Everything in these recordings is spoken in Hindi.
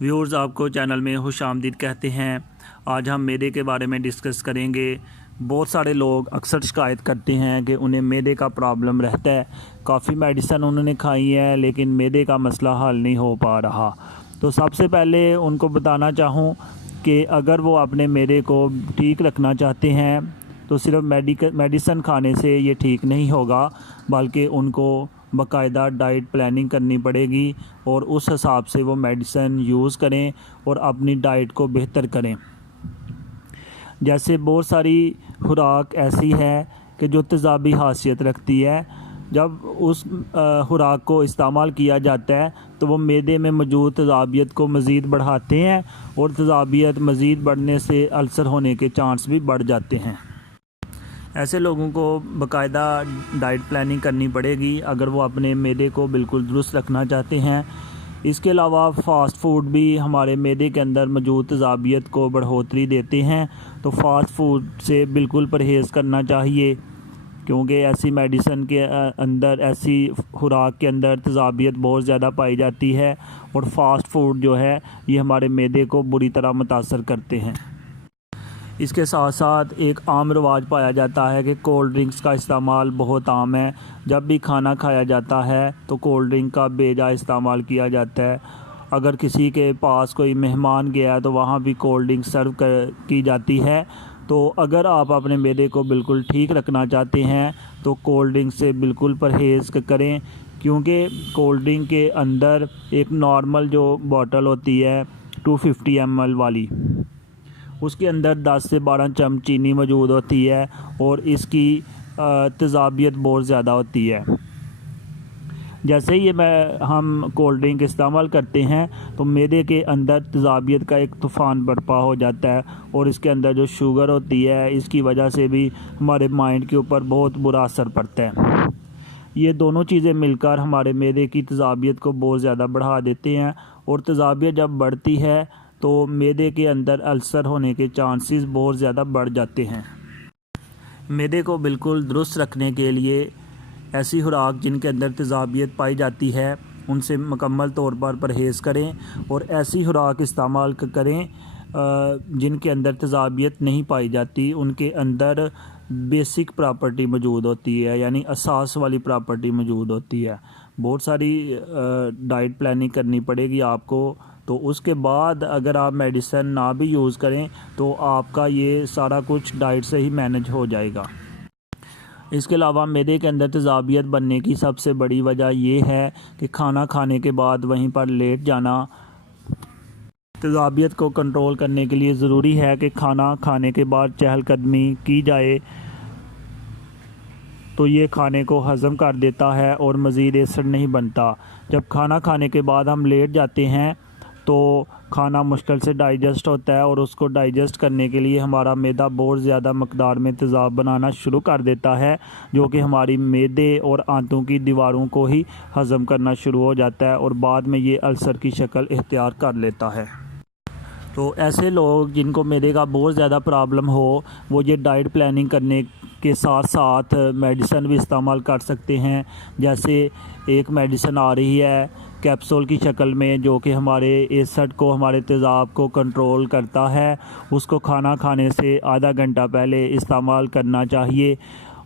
व्यूअर्स, आपको चैनल में खुशामदीद कहते हैं। आज हम मैदे के बारे में डिस्कस करेंगे। बहुत सारे लोग अक्सर शिकायत करते हैं कि उन्हें मैदे का प्रॉब्लम रहता है। काफ़ी मेडिसिन उन्होंने खाई है लेकिन मैदे का मसला हल नहीं हो पा रहा। तो सबसे पहले उनको बताना चाहूँ कि अगर वो अपने मैदे को ठीक रखना चाहते हैं तो सिर्फ मेडिसिन खाने से ये ठीक नहीं होगा, बल्कि उनको बाकायदा डाइट प्लानिंग करनी पड़ेगी और उस हिसाब से वो मेडिसिन यूज़ करें और अपनी डाइट को बेहतर करें। जैसे बहुत सारी खुराक ऐसी है कि जो तेज़ाबी खासियत रखती है। जब उस खुराक को इस्तेमाल किया जाता है तो वो मैदे में मौजूद तेज़ाबियत को मज़ीद बढ़ाते हैं और तेज़ाबियत मज़ीद बढ़ने से अल्सर होने के चांस भी बढ़ जाते हैं। ऐसे लोगों को बाकायदा डाइट प्लानिंग करनी पड़ेगी अगर वो अपने मैदे को बिल्कुल दुरुस्त रखना चाहते हैं। इसके अलावा फ़ास्ट फूड भी हमारे मैदे के अंदर मौजूद तेज़ाबियत को बढ़ोतरी देते हैं, तो फ़ास्ट फूड से बिल्कुल परहेज़ करना चाहिए, क्योंकि ऐसी मेडिसिन के अंदर, ऐसी खुराक के अंदर तेज़ाबियत बहुत ज़्यादा पाई जाती है और फ़ास्ट फूड जो है ये हमारे मैदे को बुरी तरह मुतासर करते हैं। इसके साथ साथ एक आम रिवाज पाया जाता है कि कोल्ड ड्रिंक्स का इस्तेमाल बहुत आम है। जब भी खाना खाया जाता है तो कोल्ड ड्रिंक का बेजा इस्तेमाल किया जाता है। अगर किसी के पास कोई मेहमान गया है तो वहाँ भी कोल्ड ड्रिंक सर्व की जाती है। तो अगर आप अपने मैदे को बिल्कुल ठीक रखना चाहते हैं तो कोल्ड ड्रिंक से बिल्कुल परहेज़ करें, क्योंकि कोल्ड ड्रिंक के अंदर एक नॉर्मल जो बॉटल होती है 250 ml वाली, उसके अंदर 10 से 12 चम्मच चीनी मौजूद होती है और इसकी तेज़ाबियत बहुत ज़्यादा होती है। जैसे ही हम कोल्ड ड्रिंक इस्तेमाल करते हैं तो मैदे के अंदर तेज़ाबियत का एक तूफ़ान बर्पा हो जाता है और इसके अंदर जो शुगर होती है इसकी वजह से भी हमारे माइंड के ऊपर बहुत बुरा असर पड़ता है। ये दोनों चीज़ें मिलकर हमारे मैदे की तेज़ाबियत को बहुत ज़्यादा बढ़ा देते हैं और तेज़ाबियत जब बढ़ती है तो मैदे के अंदर अल्सर होने के चांसेस बहुत ज़्यादा बढ़ जाते हैं। मैदे को बिल्कुल दुरुस्त रखने के लिए ऐसी खुराक जिनके अंदर तेज़ाबियत पाई जाती है उनसे मुकम्मल तौर पर परहेज़ करें और ऐसी खुराक इस्तेमाल करें जिनके अंदर तेज़ाबियत नहीं पाई जाती। उनके अंदर बेसिक प्रॉपर्टी मौजूद होती है, यानी असास वाली प्रॉपर्टी मौजूद होती है। बहुत सारी डाइट प्लानिंग करनी पड़ेगी आपको। तो उसके बाद अगर आप मेडिसिन ना भी यूज़ करें तो आपका ये सारा कुछ डाइट से ही मैनेज हो जाएगा। इसके अलावा मैदे के अंदर तेज़ाबियत बनने की सबसे बड़ी वजह ये है कि खाना खाने के बाद वहीं पर लेट जाना। तेज़ाबियत को कंट्रोल करने के लिए ज़रूरी है कि खाना खाने के बाद चहलकदमी की जाए, तो ये खाने को हज़म कर देता है और मज़ीद एसिड नहीं बनता। जब खाना खाने के बाद हम लेट जाते हैं तो खाना मुश्किल से डाइजेस्ट होता है और उसको डाइजेस्ट करने के लिए हमारा मैदा बहुत ज़्यादा मकदार में तेज़ाब बनाना शुरू कर देता है, जो कि हमारी मैदे और आंतों की दीवारों को ही हज़म करना शुरू हो जाता है और बाद में ये अल्सर की शक्ल इख्तियार कर लेता है। तो ऐसे लोग जिनको मैदे का बहुत ज़्यादा प्रॉब्लम हो वो ये डाइट प्लानिंग करने के साथ साथ मेडिसिन भी इस्तेमाल कर सकते हैं। जैसे एक मेडिसिन आ रही है कैप्सूल की शक्ल में, जो कि हमारे एसिड को, हमारे तेज़ाब को कंट्रोल करता है। उसको खाना खाने से आधा घंटा पहले इस्तेमाल करना चाहिए।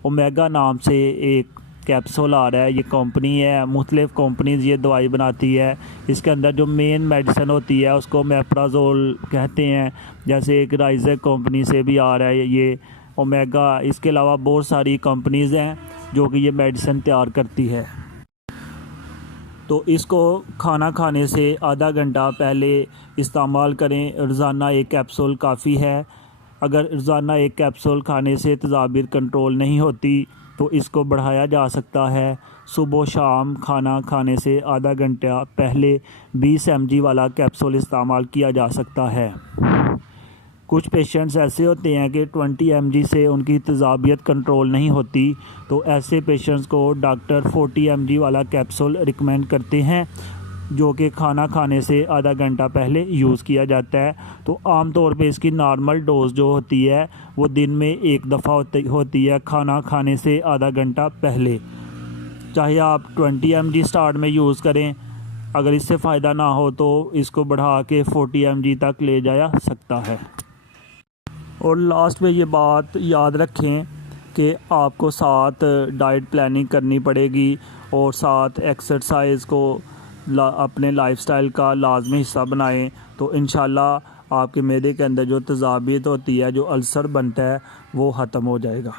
ओमेगा नाम से एक कैप्सूल आ रहा है, ये कंपनी है, मुख्तलिफ़ कंपनीज़ ये दवाई बनाती है। इसके अंदर जो मेन मेडिसिन होती है उसको मेप्राजोल कहते हैं। जैसे एक राइज़र कंपनी से भी आ रहा है ये ओमेगा। इसके अलावा बहुत सारी कंपनीज़ हैं जो कि ये मेडिसिन तैयार करती है। तो इसको खाना खाने से आधा घंटा पहले इस्तेमाल करें। रोज़ाना एक कैप्सूल काफ़ी है। अगर रोज़ाना एक कैप्सूल खाने से तेज़ाबियत कंट्रोल नहीं होती तो इसको बढ़ाया जा सकता है। सुबह शाम खाना खाने से आधा घंटा पहले 20 mg वाला कैप्सूल इस्तेमाल किया जा सकता है। कुछ पेशेंट्स ऐसे होते हैं कि 20 mg से उनकी तेज़ाबियत कंट्रोल नहीं होती, तो ऐसे पेशेंट्स को डॉक्टर 40 mg वाला कैप्सूल रिकमेंड करते हैं, जो कि खाना खाने से आधा घंटा पहले यूज़ किया जाता है। तो आम तौर पे इसकी नॉर्मल डोज़ जो होती है वो दिन में एक दफ़ा होती है खाना खाने से आधा घंटा पहले। चाहे आप 20 mg स्टार्ट में यूज़ करें अगर इससे फ़ायदा ना हो तो इसको बढ़ा के 40 mg तक ले जाया सकता है। और लास्ट में ये बात याद रखें कि आपको साथ डाइट प्लानिंग करनी पड़ेगी और साथ एक्सरसाइज को अपने लाइफस्टाइल का लाजमी हिस्सा बनाएं, तो इंशाल्लाह आपके मैदे के अंदर जो तेज़ाबियत होती है, जो अल्सर बनता है, वो ख़त्म हो जाएगा।